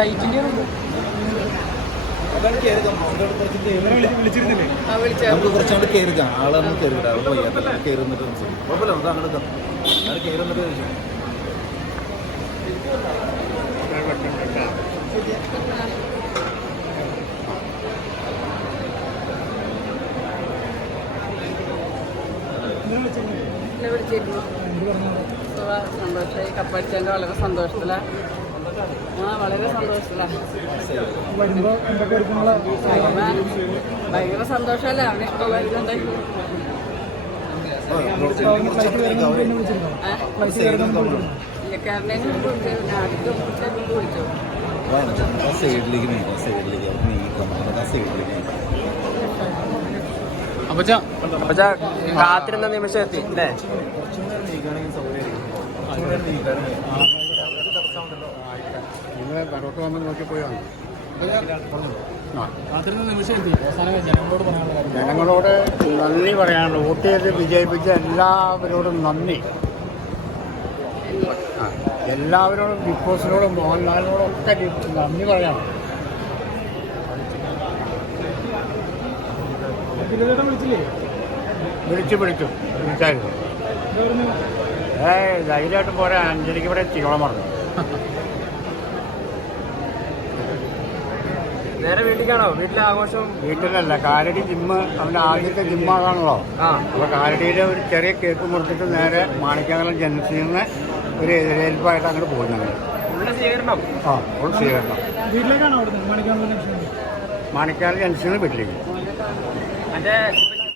ലൈറ്റിൻ്റെ നമുക്ക് കുറച്ചുകൊണ്ട് കയറിക്കാം. ആളൊന്നും കയറിവിടാം. ആൾ വയ്യാത്തല്ല കയറുന്നിട്ട് കുഴപ്പമില്ല. നമുക്ക് അങ്ങോട്ട് കയറുന്നിട്ട് കഴിച്ചു. സന്തോഷമായി കപ്പടിച്ചതിൻ്റെ വളരെ സന്തോഷത്തിലാണ്. വളരെ സന്തോഷത്തിലാണ്. ഭയങ്കര സന്തോഷമല്ലേ അവന് ഇഷ്ടമുള്ളതുണ്ടായി. ഇല്ലക്കാരനെ വിളിച്ചു. അപ്പച്ച കാത്തിരുന്ന നിമിഷം എത്തി അല്ലേ? വരോട്ട് വന്ന് നോക്കിപ്പോയാണ്. ജനങ്ങളോട് നന്ദി പറയാനുണ്ട്. വോട്ട് ചെയ്ത് വിജയിപ്പിച്ച എല്ലാവരോടും നന്ദി. എല്ലാവരോടും ബിഗ് ബോസിനോടും മോഹൻലാലിനോടും ഒക്കെ നന്ദി പറയാം. വിളിച്ചായിരുന്നു. ധൈര്യമായിട്ട് പോരാ. 5:30 ഇവിടെ എത്തിക്കോളം പറഞ്ഞു. നേരെ വീട്ടിലാണോ? വീട്ടിലെ ആഘോഷം വീട്ടിലല്ല, കാലടി ജിമ്മ് അവൻ്റെ ആദ്യത്തെ ജിമ്മാകാണല്ലോ. അപ്പോൾ കാലടിയിലെ ഒരു ചെറിയ കേക്ക് മുറിച്ചിട്ട് നേരെ മാണിക്കാകലം ജംഗ്ഷനിൽ നിന്ന് ഒരു എതിരേൽപ്പായിട്ട് അങ്ങോട്ട് പോയി. ഞങ്ങൾ സ്വീകരണം ഫുൾ സ്വീകരണം. വീട്ടിലേക്കാണോ? മാണിക്കാകലം ജംഗ്ഷനിൽ വീട്ടിലേക്ക്. മറ്റേ